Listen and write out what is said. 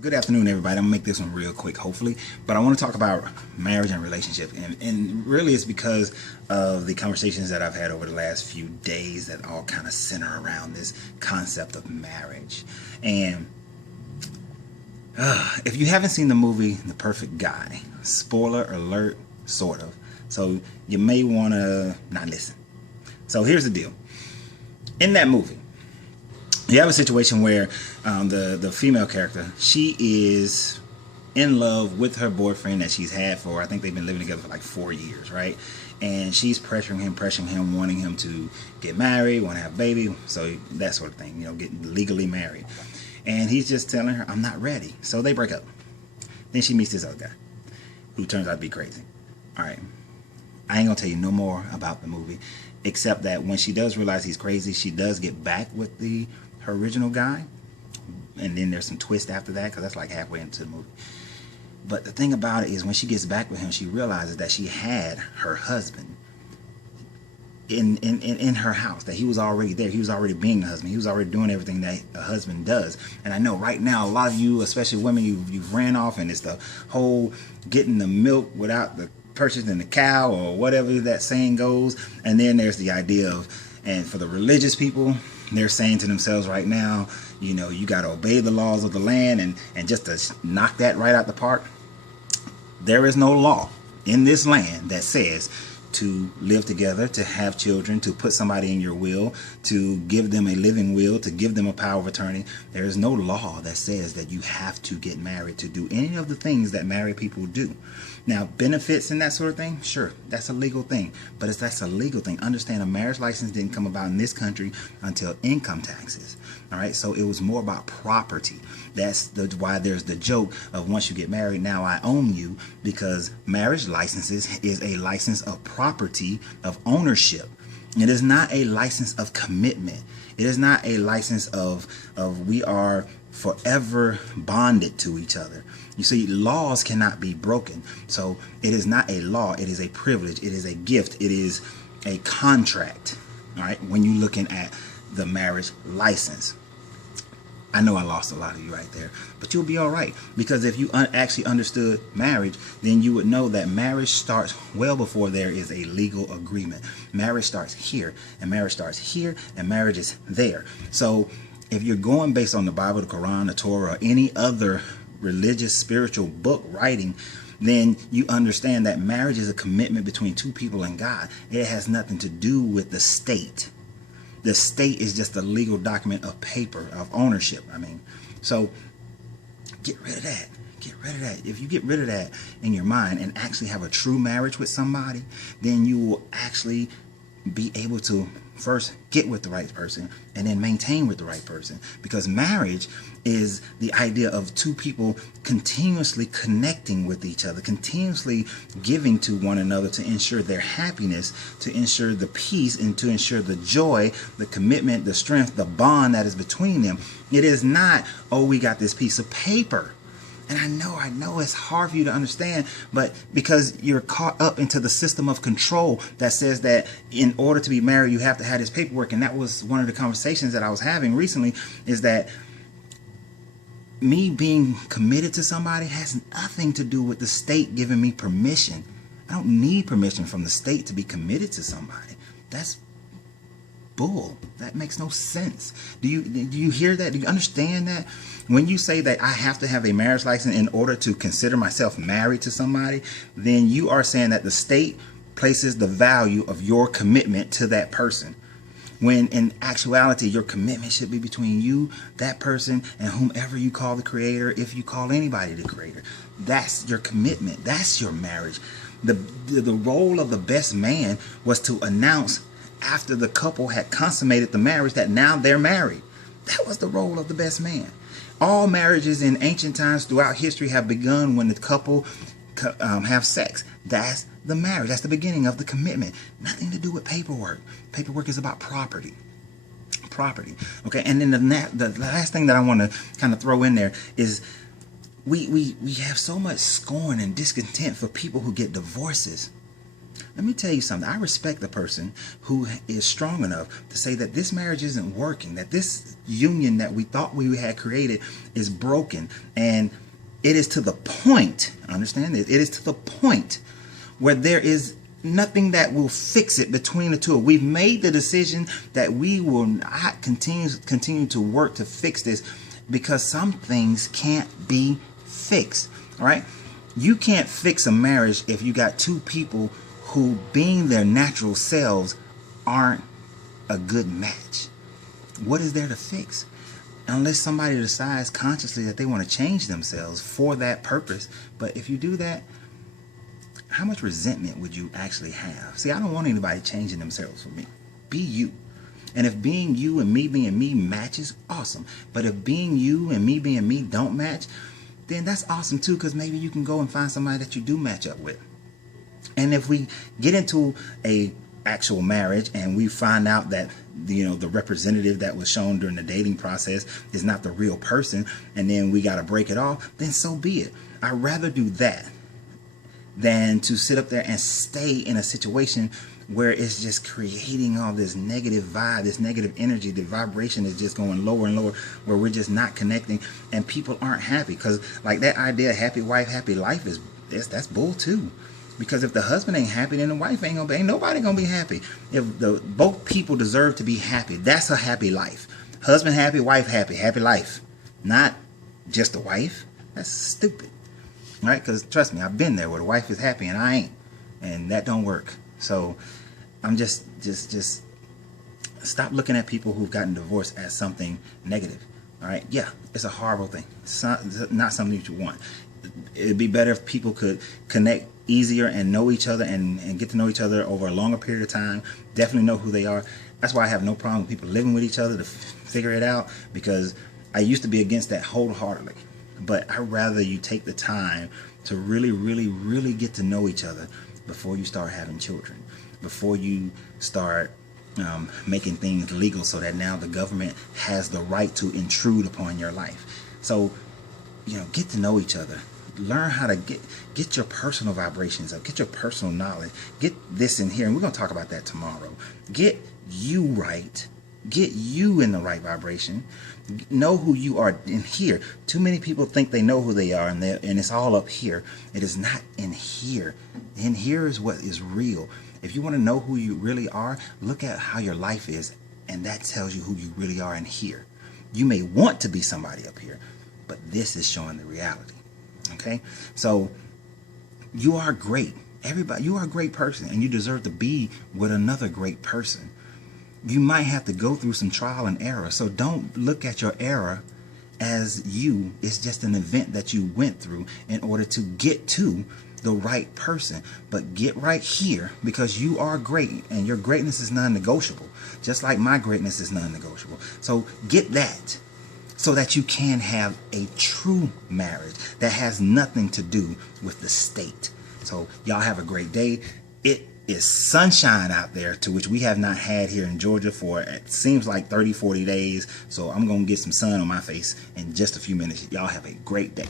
Good afternoon, everybody. I'm gonna make this one real quick, hopefully. But I want to talk about marriage and relationship, and really, it's because of the conversations that I've had over the last few days that all kind of center around this concept of marriage. And if you haven't seen the movie The Perfect Guy, spoiler alert, sort of. So you may want to not listen. So here's the deal. In that movie, you have a situation where the female character, she is in love with her boyfriend that she's had for, I think they've been living together for like 4 years, right? And she's pressuring him, wanting him to get married, want to have a baby, so that sort of thing, get legally married. And he's just telling her, I'm not ready. So they break up. Then she meets this other guy who turns out to be crazy. All right. I ain't gonna tell you no more about the movie, except that when she does realize he's crazy, she does get back with her original guy, and then there's some twist after that because that's like halfway into the movie. But the thing about it is, when she gets back with him, she realizes that she had her husband in her house, that he was already there. He was already being a husband. He was already doing everything that a husband does. And I know right now a lot of you, especially women, you've ran off, and it's the whole getting the milk without the purchasing the cow, or whatever that saying goes. And then there's the idea of, and for the religious people, they're saying to themselves right now, you got to obey the laws of the land, and just to knock that right out the park, there is no law in this land that says to live together, to have children, to put somebody in your will, to give them a living will, to give them a power of attorney. There is no law that says that you have to get married to do any of the things that married people do. Now, benefits and that sort of thing, sure, that's a legal thing. But if that's a legal thing, understand a marriage license didn't come about in this country until income taxes. All right, so it was more about property. That's why there's the joke of, once you get married, now I own you, because marriage licenses is a license of property, of ownership. It is not a license of commitment. It is not a license of we are forever bonded to each other. You see, laws cannot be broken. So it is not a law. It is a privilege. It is a gift. It is a contract. All right, when you're looking at the marriage license. I know I lost a lot of you right there, but you'll be all right, because if you actually understood marriage, then you would know that marriage starts well before there is a legal agreement. Marriage starts here, and marriage starts here, and marriage is there. So if you're going based on the Bible, the Quran, the Torah, or any other religious, spiritual book writing, then you understand that marriage is a commitment between two people and God. It has nothing to do with the state. The state is just a legal document of paper, of ownership. So get rid of that. Get rid of that. If you get rid of that in your mind and actually have a true marriage with somebody, then you will actually be able to first get with the right person and then maintain with the right person. Because marriage is the idea of two people continuously connecting with each other, continuously giving to one another to ensure their happiness, to ensure the peace, and to ensure the joy, the commitment, the strength, the bond that is between them. It is not, oh, we got this piece of paper. And I know it's hard for you to understand, but because you're caught up into the system of control that says that in order to be married, you have to have this paperwork. And that was one of the conversations that I was having recently, is that me being committed to somebody has nothing to do with the state giving me permission. I don't need permission from the state to be committed to somebody. That's bull. That makes no sense. Do you hear that? Do you understand that? When you say that I have to have a marriage license in order to consider myself married to somebody, then you are saying that the state places the value of your commitment to that person, when in actuality your commitment should be between you, that person, and whomever you call the creator. If you call anybody the creator, that's your commitment. That's your marriage. The role of the best man was to announce, after the couple had consummated the marriage, that now they're married. That was the role of the best man. All marriages in ancient times throughout history have begun when the couple have sex. That's the marriage. That's the beginning of the commitment. Nothing to do with paperwork. Paperwork is about property. Okay, and then the last thing that I want to kind of throw in there is we have so much scorn and discontent for people who get divorces. Let me tell you something. I respect the person who is strong enough to say that this marriage isn't working, that this union that we thought we had created is broken. And it is to the point, understand this, it is to the point where there is nothing that will fix it between the two. We've made the decision that we will not continue to work to fix this because some things can't be fixed. All right? You can't fix a marriage if you got two people who, being their natural selves, aren't a good match. What is there to fix? Unless somebody decides consciously that they want to change themselves for that purpose. But if you do that, how much resentment would you actually have? See, I don't want anybody changing themselves for me. Be you. And if being you and me being me matches, awesome. But if being you and me being me don't match, then that's awesome too, because maybe you can go and find somebody that you do match up with. And if we get into a actual marriage and we find out that the representative that was shown during the dating process is not the real person, and then we got to break it off, then so be it. I'd rather do that than to sit up there and stay in a situation where it's just creating all this negative vibe, this negative energy. The vibration is just going lower and lower, where we're just not connecting and people aren't happy. Because like that idea of happy wife, happy life that's bull too. Because if the husband ain't happy, then the wife ain't nobody gonna be happy. If both people deserve to be happy, that's a happy life. Husband happy, wife happy, happy life. Not just the wife. That's stupid. Right? Because trust me, I've been there where the wife is happy and I ain't, and that don't work. So I'm just stop looking at people who've gotten divorced as something negative. All right? Yeah, it's a horrible thing. It's not something that you want. It'd be better if people could connect easier and know each other and get to know each other over a longer period of time. Definitely know who they are. That's why I have no problem with people living with each other to figure it out, because I used to be against that wholeheartedly. But I'd rather you take the time to really, really, really get to know each other before you start having children, before you start making things legal so that now the government has the right to intrude upon your life. So, get to know each other. Learn how to get your personal vibrations up, get your personal knowledge, get this in here. And we're going to talk about that tomorrow. Get you right. Get you in the right vibration. Know who you are in here. Too many people think they know who they are, and it's all up here. It is not in here. In here is what is real. If you want to know who you really are, look at how your life is, and that tells you who you really are in here. You may want to be somebody up here, but this is showing the reality. Okay? So you are great. Everybody, you are a great person, and you deserve to be with another great person. You might have to go through some trial and error. So don't look at your error as you. It's just an event that you went through in order to get to the right person. But get right here, because you are great and your greatness is non-negotiable. Just like my greatness is non-negotiable. So get that so that you can have a true marriage that has nothing to do with the state. So y'all have a great day. It is sunshine out there, to which we have not had here in Georgia for, it seems like 30-40 days. So I'm going to get some sun on my face in just a few minutes. Y'all have a great day.